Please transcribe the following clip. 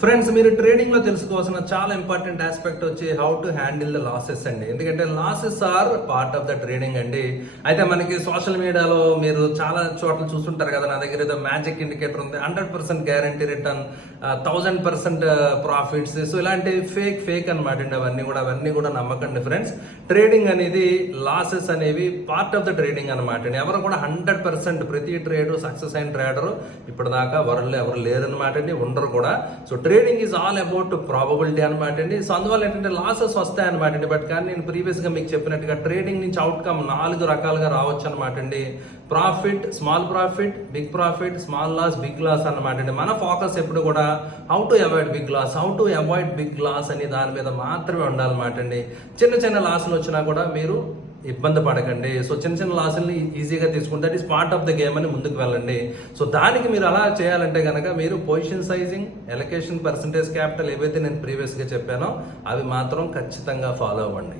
Friends, మీరు trading లో తెలుసుకోవాల్సిన చాలా ఇంపార్టెంట్ ఆస్పెక్ట్ వచ్చి how to handle the losses అండి. ఎందుకంటే losses are part of the trading అండి. అయితే మనకి సోషల్ మీడియాలో మీరు చాలా చోట్ల చూస్తుంటారు కదా, నా దగ్గర ఏదో మ్యాజిక్ ఇండికేటర్ ఉంది, 100% గ్యారంటీ రిటర్న్, 1000% ప్రాఫిట్స్. సో ఇలాంటి ఫేక్ అనమాట అండి. అవన్నీ కూడా నమ్మకండి ఫ్రెండ్స్. ట్రేడింగ్ అనేది లాసెస్ అనేవి పార్ట్ ఆఫ్ ద ట్రేడింగ్ అనమాట అండి. ఎవరు కూడా 100% ప్రతి ట్రేడ్ సక్సెస్ అయిన ట్రేడర్ ఇప్పటిదాకా వరల్డ్ ఎవరు లేరనమాట అండి, ఉండరు కూడా. So trading is all about probability అనమాట అండి. సో అందువల్ల ఏంటంటే లాసెస్ వస్తాయి అనమాట అండి. బట్ కానీ నేను ప్రీవియస్ గా మీకు చెప్పినట్టుగా ట్రేడింగ్ నుంచి అవుట్కమ్ 4 రకాలుగా రావచ్చు అనమాట అండి. Profit, small profit, big profit, small loss, big loss అనమాట అండి. మన ఫోకస్ ఎప్పుడు కూడా how to avoid big loss, how to avoid big loss అని దాని మీద మాత్రమే ఉండాలన్నమాట అండి. చిన్న లాసులు వచ్చినా కూడా మీరు ఇబ్బంది పడకండి. సో చిన్న లాసుల్ని ఈజీగా తీసుకుంటే that is part of the game అని ముందుకు వెళ్ళండి. సో దానికి మీరు అలా చేయాలంటే కనుక మీరు position sizing, allocation, percentage capital ఏవైతే నేను ప్రీవియస్గా చెప్పానో అవి మాత్రం ఖచ్చితంగా ఫాలో అవ్వండి.